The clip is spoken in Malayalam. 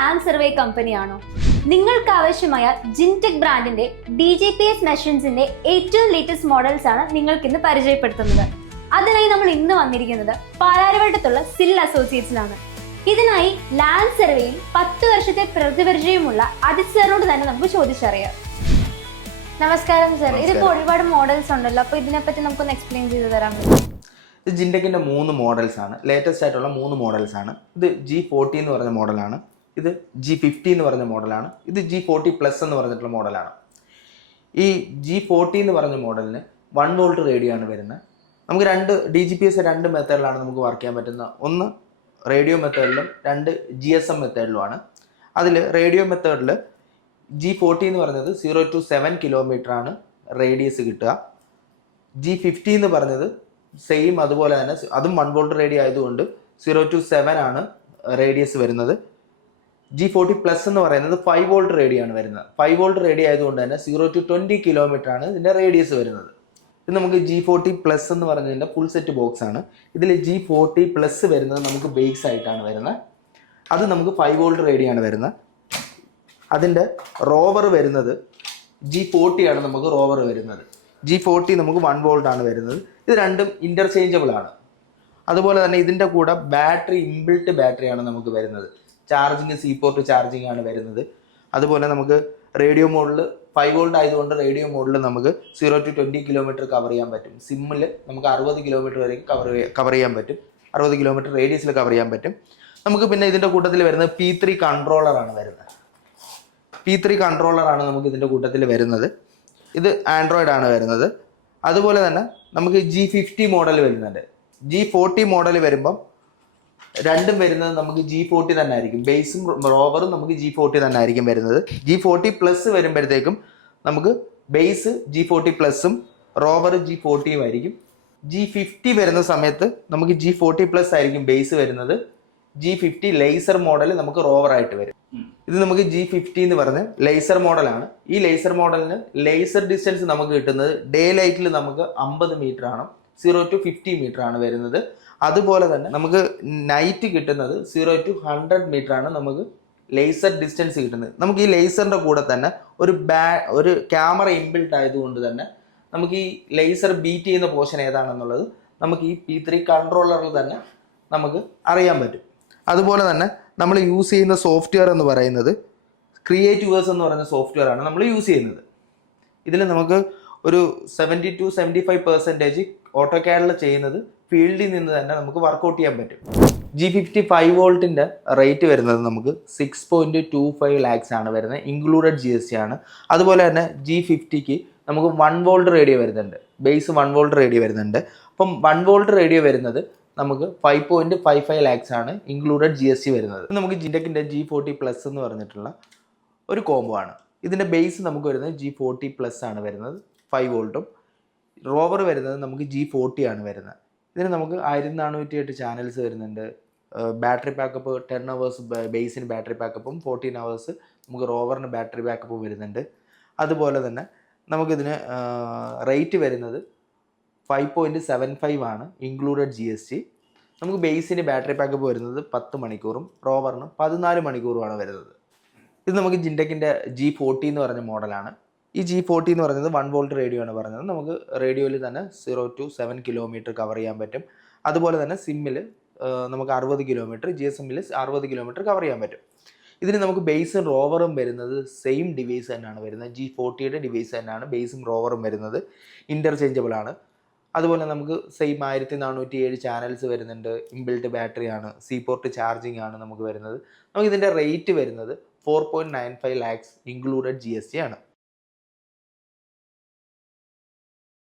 Land survey കമ്പനിയാണോ? നിങ്ങൾക്ക് ആവശ്യമായ ജിൻടെക് ബ്രാൻഡിന്റെ DGPS മെഷീൻസിന്റെ ഏറ്റവും ലേറ്റസ്റ്റ് മോഡൽസ് ആണ് നിങ്ങൾക്ക് ഇന്ന് പരിചയപ്പെടുത്തുന്നത്. അതിനായി നമ്മൾ ഇന്ന് വന്നിരിക്കുന്നത് പാലാരിവട്ടത്തുള്ള സിൽ അസോസിയേറ്റ്സിലാണ്. ഇതിനായി ലാൻഡ് സർവേയിൽ 10 വർഷത്തെ പ്രതിപരിചയമുള്ള അജിത് സാറിനോട് തന്നെ നമുക്ക് ചോദിച്ചറിയാം. നമസ്കാരം സർ. ഇതിപ്പോ ഒരുപാട് മോഡൽസ് ഉണ്ടല്ലോ, അപ്പൊ ഇതിനെപ്പറ്റി നമുക്കൊന്ന് എക്സ്പ്ലെയിൻ ചെയ്ത് തരാൻ പറ്റും? ഇത് ജിൻടെക്കിൻ്റെ 3 മോഡൽസ് ആണ്, ലേറ്റസ്റ്റ് ആയിട്ടുള്ള 3 മോഡൽസ് ആണ്. ഇത് G40 എന്ന് പറഞ്ഞ മോഡലാണ്, ഇത് G50 എന്ന് പറഞ്ഞ മോഡലാണ്, ഇത് G40+ എന്ന് പറഞ്ഞിട്ടുള്ള മോഡലാണ്. ഈ G40 എന്ന് പറഞ്ഞ മോഡലിന് 1 വോൾട്ട് റേഡിയോ ആണ് വരുന്നത്. നമുക്ക് DGPS 2 മെത്തേഡിലാണ് നമുക്ക് വർക്ക് ചെയ്യാൻ പറ്റുന്ന. ഒന്ന് റേഡിയോ മെത്തേഡിലും 2 GSM മെത്തേഡിലുമാണ്. അതിൽ റേഡിയോ മെത്തേഡിൽ G40 എന്ന് പറഞ്ഞത് 0 to 7 കിലോമീറ്റർ ആണ് റേഡിയസ് കിട്ടുക. G50 എന്ന് പറഞ്ഞത് സെയിം അതുപോലെ തന്നെ, അതും 1 വോൾട്ട് റേഡിയോ ആയതുകൊണ്ട് 0 to 7 ആണ് റേഡിയസ് വരുന്നത്. G40+ എന്ന് പറയുന്നത് 5 വോൾട്ട് റേഡിയോ ആണ് വരുന്നത്. 5 വോൾട്ട് റേഡിയോ ആയതുകൊണ്ട് തന്നെ 0 to 20 കിലോമീറ്റർ ആണ് ഇതിൻ്റെ റേഡിയസ് വരുന്നത്. ഇത് നമുക്ക് G40+ എന്ന് പറഞ്ഞതിൻ്റെ ഫുൾ സെറ്റ് ബോക്സ് ആണ്. ഇതിൽ G40+ വരുന്നത് നമുക്ക് ബേസ് ആയിട്ടാണ് വരുന്നത്. അത് നമുക്ക് 5 വോൾട്ട് റേഡിയോ ആണ് വരുന്നത്. അതിൻ്റെ റോവർ വരുന്നത് G40 ആണ് നമുക്ക് റോവർ വരുന്നത്. G40 നമുക്ക് 1 വോൾട്ട് ആണ് വരുന്നത്. ഇത് രണ്ടും ഇൻ്റർചേഞ്ചബിൾ ആണ്. അതുപോലെ തന്നെ ഇതിൻ്റെ കൂടെ ബാറ്ററി, ഇൻബിൽട്ട് ബാറ്ററിയാണ് നമുക്ക് വരുന്നത്. ചാർജിങ് C-പോർട്ട് ചാർജിങ് ആണ് വരുന്നത്. അതുപോലെ നമുക്ക് റേഡിയോ മോഡിൽ 5 വോൾട്ട് ആയതുകൊണ്ട് റേഡിയോ മോഡിൽ നമുക്ക് 0 to 20 കിലോമീറ്റർ കവർ ചെയ്യാൻ പറ്റും. സിമ്മിൽ നമുക്ക് 60 കിലോമീറ്റർ വരെ കവർ ചെയ്യാൻ പറ്റും. 60 കിലോമീറ്റർ റേഡിയസിൽ കവർ ചെയ്യാൻ പറ്റും. നമുക്ക് പിന്നെ ഇതിൻ്റെ കൂട്ടത്തിൽ വരുന്നത് P3 കൺട്രോളറാണ് വരുന്നത്. P3 കൺട്രോളറാണ് നമുക്ക് ഇതിൻ്റെ കൂട്ടത്തിൽ വരുന്നത്. ഇത് ആൻഡ്രോയിഡ് ആണ് വരുന്നത്. അതുപോലെ തന്നെ നമുക്ക് G50 മോഡൽ വരുന്നുണ്ട്. G40 മോഡൽ വരുമ്പം രണ്ടും വരുന്നത് നമുക്ക് G40 തന്നെ ആയിരിക്കും. ബേസും റോവറും നമുക്ക് G40 തന്നെ ആയിരിക്കും വരുന്നത്. G40+ വരുമ്പോഴത്തേക്കും നമുക്ക് ബേസ് G40+ഉം റോവർ G40 ആയിരിക്കും. G50 വരുന്ന സമയത്ത് നമുക്ക് G40+ ആയിരിക്കും ബേസ് വരുന്നത്. G50 ലേസർ മോഡൽ നമുക്ക് റോവറായിട്ട് വരും. ഇത് നമുക്ക് G50 എന്ന് പറഞ്ഞ ലേസർ മോഡലാണ്. ഈ ലേസർ മോഡലിന് ലേസർ ഡിസ്റ്റൻസ് നമുക്ക് കിട്ടുന്നത് ഡേ ലൈറ്റിൽ നമുക്ക് 50 മീറ്റർ ആണ്, 0 to 50 മീറ്റർ ആണ് വരുന്നത്. അതുപോലെ തന്നെ നമുക്ക് നൈറ്റ് കിട്ടുന്നത് 0 to 100 മീറ്റർ ആണ് നമുക്ക് ലേസർ ഡിസ്റ്റൻസ് കിട്ടുന്നത്. നമുക്ക് ഈ ലേസറിൻ്റെ കൂടെ തന്നെ ഒരു ക്യാമറ ഇൻബിൽട്ട് ആയതുകൊണ്ട് തന്നെ നമുക്ക് ഈ ലേസർ ബീറ്റ് ചെയ്യുന്ന പോർഷൻ ഏതാണെന്നുള്ളത് നമുക്ക് ഈ P3 കൺട്രോളറിൽ തന്നെ നമുക്ക് അറിയാൻ പറ്റും. അതുപോലെ തന്നെ നമ്മൾ യൂസ് ചെയ്യുന്ന സോഫ്റ്റ്വെയർ എന്ന് പറയുന്നത് ക്രിയേറ്റീവേഴ്സ് എന്ന് പറയുന്ന സോഫ്റ്റ്വെയർ ആണ് നമ്മൾ യൂസ് ചെയ്യുന്നത്. ഇതിൽ നമുക്ക് ഒരു 70 to 75% ഓട്ടോകാഡിൽ ചെയ്യുന്നത് ഫീൽഡിൽ നിന്ന് തന്നെ നമുക്ക് വർക്കൗട്ട് ചെയ്യാൻ പറ്റും. G50 5 വോൾട്ടിൻ്റെ റേറ്റ് വരുന്നത് നമുക്ക് 6.25 lakhs ആണ് വരുന്നത്, ഇൻക്ലൂഡഡ് GST ആണ്. അതുപോലെ തന്നെ G50ക്ക് നമുക്ക് 1 വോൾട്ട് റേഡിയോ വരുന്നുണ്ട്, ബേസ് 1 വോൾട്ട് റേഡിയോ വരുന്നുണ്ട്. അപ്പം 1 വോൾട്ട് റേഡിയോ വരുന്നത് നമുക്ക് 5.55 lakhs ആണ്, ഇൻക്ലൂഡഡ് GST വരുന്നത്. നമുക്ക് ജിൻടെക്കിൻ്റെ G40+ എന്ന് പറഞ്ഞിട്ടുള്ള ഒരു കോംബോ ആണ്. ഇതിൻ്റെ ബേസ് നമുക്ക് വരുന്നത് G40+ ആണ് വരുന്നത്, 5 വോൾട്ടും. റോവർ വരുന്നത് നമുക്ക് G40 ആണ് വരുന്നത്. ഇതിന് നമുക്ക് 1408 ചാനൽസ് വരുന്നുണ്ട്. ബാറ്ററി ബാക്കപ്പ് 10 hours ബേസിന് ബാറ്ററി ബാക്കപ്പും 14 hours നമുക്ക് റോവറിന് ബാറ്ററി ബാക്കപ്പും വരുന്നുണ്ട്. അതുപോലെ തന്നെ നമുക്കിതിന് റേറ്റ് വരുന്നത് 5.75 ആണ്, ഇൻക്ലൂഡഡ് GST. നമുക്ക് ബേസിന് ബാറ്ററി ബാക്കപ്പ് വരുന്നത് 10 മണിക്കൂറും റോവറിന് 14 മണിക്കൂറുമാണ് വരുന്നത്. ഇത് നമുക്ക് ജിൻടെക്കിൻ്റെ G40 എന്ന് പറഞ്ഞ മോഡലാണ്. ഈ G40 എന്ന് പറയുന്നത് 1 വോൾട്ട് റേഡിയോ ആണ് പറഞ്ഞത്. നമുക്ക് റേഡിയോയിൽ തന്നെ 0 to 7 കിലോമീറ്റർ കവർ ചെയ്യാൻ പറ്റും. അതുപോലെ തന്നെ സിമ്മിൽ നമുക്ക് 60 കിലോമീറ്റർ, GSM-ൽ 60 കിലോമീറ്റർ കവർ ചെയ്യാൻ പറ്റും. ഇതിന് നമുക്ക് ബേസും റോവറും വരുന്നത് സെയിം ഡിവൈസ് തന്നെയാണ് വരുന്നത്. G40യുടെ ഡിവൈസ് തന്നെയാണ് ബേസും റോവറും വരുന്നത്, ഇൻ്റർചേഞ്ചബിൾ ആണ്. അതുപോലെ നമുക്ക് സെയിം 1407 ചാനൽസ് വരുന്നുണ്ട്, ഇൻബിൽട്ട് ബാറ്ററിയാണ്, C-പോർട്ട് ചാർജിങ് ആണ് നമുക്ക് വരുന്നത്. നമുക്ക് ഇതിൻ്റെ റേറ്റ് വരുന്നത് 4.95 lakhs ഇൻക്ലൂഡഡ് GST ആണ്.